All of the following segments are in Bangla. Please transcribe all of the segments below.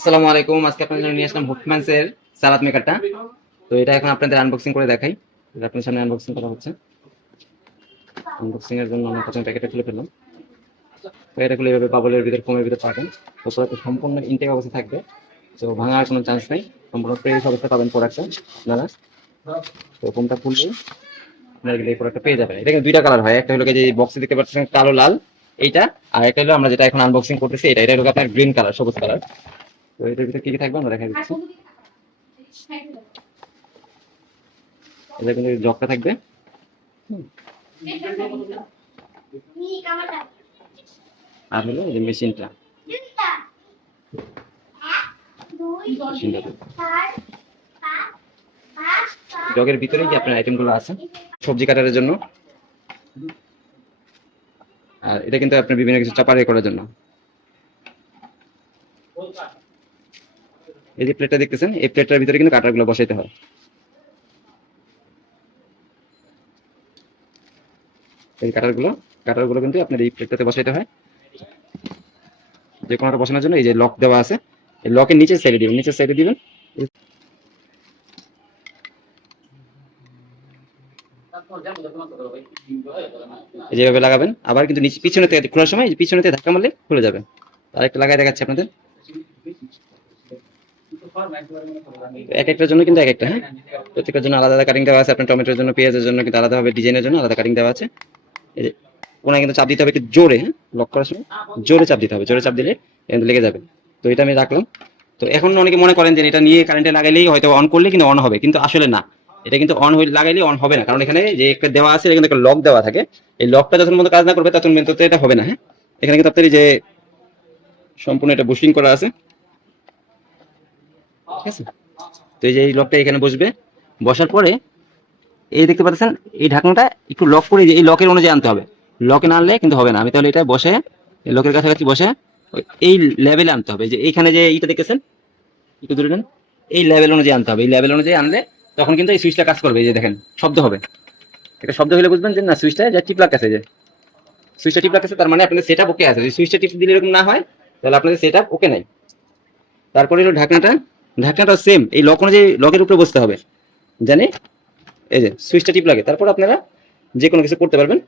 আসসালামু আলাইকুম। আজকে আপনাদের জন্য নিয়ে আসলাম হুকম্যান্সের সালাদ মেকারটা। তো এটা এখন আপনাদের আনবক্সিং করে দেখাই। এটা আপনার সামনে আনবক্সিং করা হচ্ছে। আনবক্সিং এর জন্য আমরা প্রথমে প্যাকেটটা খুলে ফেললাম। প্যাকেটটা খুলে এভাবে বাবলের ভিতর ফোমের ভিতর পাবেন। তো প্রোডাক্টটা সম্পূর্ণ ইনটেক অবস্থা থাকবে। তো ভাঙার কোনো চান্স নেই। সম্পূর্ণ ফ্রেশ অবস্থা পাবেন প্রোডাক্টটা আপনারা। তো ফোমটা খুললেই আপনারা কিন্তু এই প্রোডাক্টটা পেয়ে যাবেন। এটা কিন্তু দুইটা কালার হয়। একটা হলো যে বক্সে দেখতে পাচ্ছেন কালো লাল এইটা, আর একটা হলো আমরা যেটা এখন আনবক্সিং করতেছি এটা। এটা হলো আপনার গ্রিন কালার, সবুজ কালার। তো এটার ভিতরে কি কি থাকবে আমরা দেখা দিচ্ছি। এটা কিন্তু জগটা থাকবে। আর হলো এই যে মেশিনটা। জগের ভিতরে যে আপনার আইটেমগুলো আছে সবজি কাটার জন্য, আর এটা কিন্তু আপনার বিভিন্ন কিছু চাপারে করার জন্য। এই যে প্লেটটা দেখতেছেন, এই প্লেটটার ভিতরে কিন্তু কাটারগুলো বসাইতে হয়। এই কাটারগুলো কিন্তু আপনার এই প্লেটটাতে বসাইতে হয়। যে কোনোটা বসানোর জন্য এই যে লক দেওয়া আছে, এই লকের নিচের সাইডে দিবেন, নিচের সাইডে দিবেন। যেভাবে লাগাবেন, আবার কিন্তু নিচে পিছনে থেকে খোলার সময় পিছনে থেকে ধাক্কা মারলে খুলে যাবে। আরেকটা লাগাই দেখাচ্ছি আপনাদের। এক একটার জন্য কিন্তু এক একটা, হ্যাঁ, প্রত্যেকটার জন্য আলাদা আলাদা কাটিং দেওয়া আছে। আপনার টমেটোর জন্য, পেঁয়াজের জন্য কিন্তু আলাদাভাবে ডিজাইনের জন্য আলাদা কাটিং দেওয়া আছে। এই যে কোনায় কিন্তু চাপ দিতে হবে একটু জোরে, হ্যাঁ, লক করার সময় জোরে চাপ দিতে হবে। জোরে চাপ দিলে কিন্তু লেগে যাবে। তো এটা আমি রাখলাম। তো এখন অনেকে মনে করেন যে এটা নিয়ে কারেন্টে লাগাইলেই হয়তো অন করলে কিন্তু অন হবে, কিন্তু আসলে না। এটা কিন্তু অন হয়ে লাগাইলেই অন হবে না, কারণ এখানে যে একটা দেওয়া আছে, এখানে একটা লক দেওয়া থাকে। এই লকটা যখন মতো কাজ না করবে তখন কিন্তু এটা হবে না, হ্যাঁ। এখানে কিন্তু আপনার এই যে সম্পূর্ণ এটা বুশিং করা আছে, ঠিক আছে। তো এই যে এই লকটা এখানে বসবে, বসার পরে এই দেখতে পাচ্ছেন এই ঢাকনাটা একটু লক করে এই লকের অনুযায়ী আনতে হবে। লকে না আনলে কিন্তু হবে না। আমি তাহলে এটা বসে এই লকের কাছাকাছি বসে এই লেভেলে আনতে হবে। যে এইখানে যে এইটা দেখতেছেন একটু দূরে নেন, এই লেভেল অনুযায়ী আনতে হবে। এই লেভেল অনুযায়ী আনলে তখন কিন্তু এই সুইচটা কাজ করবে। এই যে দেখেন শব্দ হবে, এটা শব্দ হলে বুঝবেন যে না সুইচটা যে টিপ লাগাছে, যে সুইচটা টিপ লাগাছে, তার মানে আপনাদের সেটআপ ওকে আছে। যদি সুইচটা টিপ দিলে এরকম না হয় তাহলে আপনাদের সেটআপ ওকে নাই। তারপরে হলো ঢাকনাটা, ঢাকনাটা সেম এই লক অনুযায়ী লকের উপরে বসতে হবে, জানি। এই যে সুইচটা টিপ লাগে, তারপর আপনারা যে কোনো কিছু করতে পারবেন।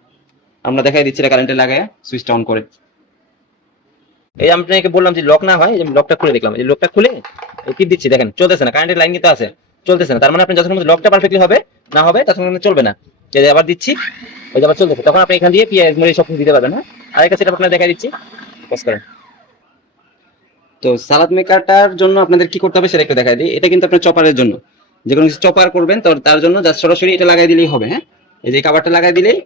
আমরা দেখাই দিচ্ছি এটা কারেন্টে লাগায় সুইচটা অন করে। এই আমি আপনাকে বললাম যে লক না হয়, যে লকটা খুলে দেখলাম, এই লকটা খুলে এই টিপ দিচ্ছি, দেখেন চলতেছে না, কারেন্টের লাইন কিন্তু আছে, চলতেছে না। তার মানে আপনি যতক্ষণ লকটা পারফেক্টলি হবে না হবে ততক্ষণ কিন্তু চলবে না। যে আবার দিচ্ছি, ওই যে আবার চলতেছে, তখন আপনি এখান দিয়ে পেঁয়াজ মরিচ সব কিছু দিতে পারবেন, হ্যাঁ। আরেকটা সেটা আপনাকে দেখাই দিচ্ছি, পজ করেন। তো সালাদ মেকারটার জন্য আপনাদের কি করতে হবে সেটা একটু দেখাই দিই। এটা কিন্তু আপনার চপারের জন্য, যে কোনো কিছু চপার করবেন তো তার জন্য জাস্ট সরাসরি এটা লাগাই দিলেই হবে, হ্যাঁ। এই যে কাভারটা লাগাই দিলেই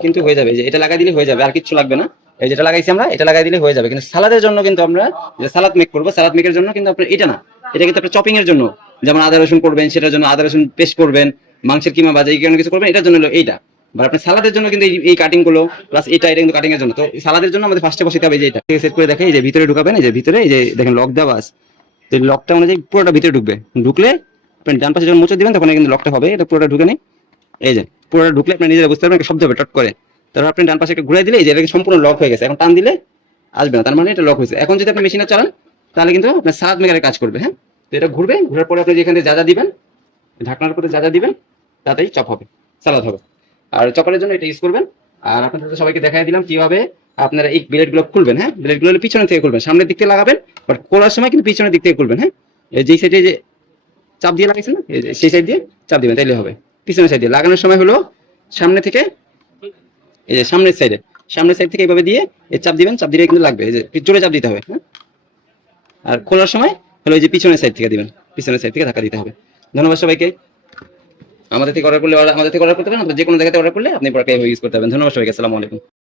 কিন্তু হয়ে যাবে। যে এটা লাগাই দিলেই হয়ে যাবে, আর কিছু লাগবে না। এই যেটা লাগাইছি আমরা, এটা লাগাই দিলেই হয়ে যাবে। কিন্তু সালাদের জন্য কিন্তু আমরা যে সালাদ মেক করবো, সালাদ মেকের জন্য কিন্তু আপনার এটা না, এটা কিন্তু আপনার চপিং এর জন্য। যেমন আদা রসুন করবেন, সেটার জন্য আদা রসুন পেস্ট করবেন, মাংসের কিমা ভাজা এই কারণে কিছু করবেন, এটার জন্য হলো এইটা। বা আপনার সালাদের জন্য কিন্তু এই কাটিং গুলো প্লাস এটা কিন্তু কাটিং এর জন্য। তো সালাদের জন্য আমাদের ফার্স্টে বসাতে হবে যে এটা সেট করে দেখে, এই যে ভিতরে ঢুকাবেন, এই যে ভিতরে এই যে দেখেন লক দেওয়া আছে। তো লকটা অনুযায়ী পুরোটা ভিতরে ঢুকবে। ঢুকলে আপনি ডান পাশে যখন মুছে দিবেন তখন কিন্তু লকটা হবে। এটা পুরোটা ঢুকে নেই, এই যে পুরোটা ঢুকলে আপনি নিজেরা বুঝতে পারবেন একটা শব্দ হবে টট করে। তারপর আপনি ডান পাশে একটা ঘুরাই দিলে এই যে এটা সম্পূর্ণ লক হয়ে গেছে। এখন টান দিলে আসবে না, তার মানে এটা লক হয়েছে। এখন যদি আপনি মেশিনে চালান তাহলে কিন্তু আপনার সালাদ মেকারের কাজ করবে, হ্যাঁ। তো এটা ঘুরবে, ঘুরার পরে আপনি যেখানে যা যা দিবেন, ঢাকনার উপরে যা যা দিবেন তাতেই চপ হবে, সালাদ হবে। আর চপারের জন্য এটা ইউজ করবেন। আর আপনাদের সবাইকে দেখাই দিলাম কিভাবে আপনারা এই ব্লেড গুলো খুলবেন, হ্যাঁ। ব্লেড গুলো পিছনের থেকে খুলবেন, সামনের দিক থেকে লাগাবেন, বাট খোলার সময় কিন্তু পিছনের দিক থেকে খুলবেন, হ্যাঁ। যেই সাইডে যে চাপ দিয়ে লাগাইছেন না, সেই সাইড দিয়ে চাপ দিবেন, তাইলে হবে। পিছনের সাইড দিয়ে লাগানোর সময় হলো সামনে থেকে, এই যে সামনের সাইড থেকে এইভাবে দিয়ে এই চাপ দিবেন, চাপ দিলে কিন্তু লাগবে। এই যে জোরে চাপ দিতে হবে, হ্যাঁ। আর খোলার সময় হলো এই যে পিছনের সাইড থেকে দিবেন, পিছনের সাইড থেকে ধাক্কা দিতে হবে। ধন্যবাদ সবাইকে। আমাদের থেকে অর্ডার করলে আমাদের থেকে অর্ডার করতে পারেন, যে কোনো জায়গাতে অর্ডার করলে আপনি প্রোডাক্ট ইউজ করতে পারবেন। ধন্যবাদ সবাইকে, আসসালামু আলাইকুম।